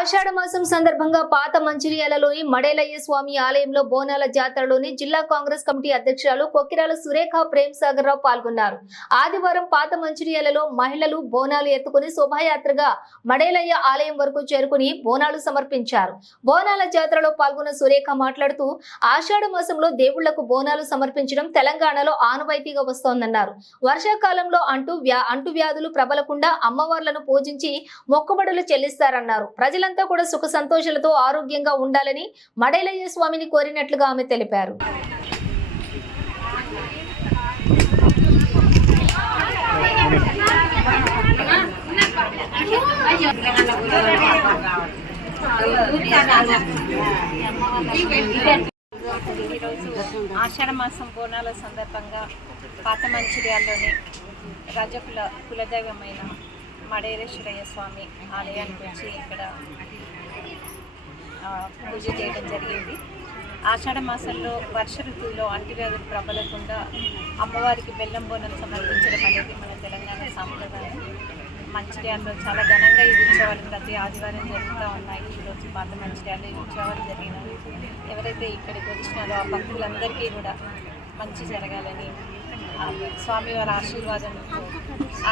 ఆషాఢ మాసం సందర్భంగా పాత మంచిర్యాలలోని మడేలయ్య స్వామి ఆలయంలో బోనాల జాతరలోని జిల్లా కాంగ్రెస్ కమిటీ అధ్యక్షురాలు కొక్కిరాల సురేఖ ప్రేమ్ సాగర్ రావు పాల్గొన్నారు. ఆదివారం పాత మంచిర్యాలలో మహిళలు బోనాలు ఎత్తుకుని శోభాయాత్రగా మడేలయ్య ఆలయం వరకు చేరుకుని బోనాలు సమర్పించారు. బోనాల జాతరలో పాల్గొన్న సురేఖ మాట్లాడుతూ ఆషాఢ మాసంలో దేవుళ్లకు బోనాలు సమర్పించడం తెలంగాణలో ఆనవాయితీగా వస్తోందన్నారు. వర్షాకాలంలో అంటువ్యాధులు ప్రబలకుండా అమ్మవార్లను పూజించి మొక్కుబడులు చెల్లిస్తారన్నారు. ప్రజలంతా కూడా సుఖ సంతోషాలతో ఆరోగ్యంగా ఉండాలని మడేలయ్య స్వామిని కోరినట్లుగా ఆమె తెలిపారు. ఆషాఢ మాసం బోనాల సందర్భంగా పాత మంచిర్యాలలోని రాజకుల కులదైవమైన మడేశ్వరయ్య స్వామి ఆలయానికి వచ్చి ఇక్కడ పూజ చేయడం జరిగింది. ఆషాఢ మాసంలో వర్ష ఋతువులో అంటువ్యాధులు ప్రబలకుండా అమ్మవారికి బెల్లం బోనం సమర్పించడం అనేది మన తెలంగాణ సాంప్రదాయం. మంచిర్యాలలో చాలా ఘనంగా ఈ ఉత్సవాలు ప్రతి ఆదివారం జరుగుతూ ఉన్నాయి. ఈరోజు పాత మంచిర్యాలలో ఈ ఉత్సవాలు జరిగినాయి. ఎవరైతే ఇక్కడికి వచ్చినారో ఆ భక్తులందరికీ కూడా మంచి జరగాలని స్వామివారి ఆశీర్వాదంతో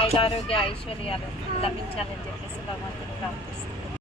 ఆయురారోగ్య ఐశ్వర్యాలు లభించాలని చెప్పేసి భగవంతుని ప్రార్థిస్తున్నాను.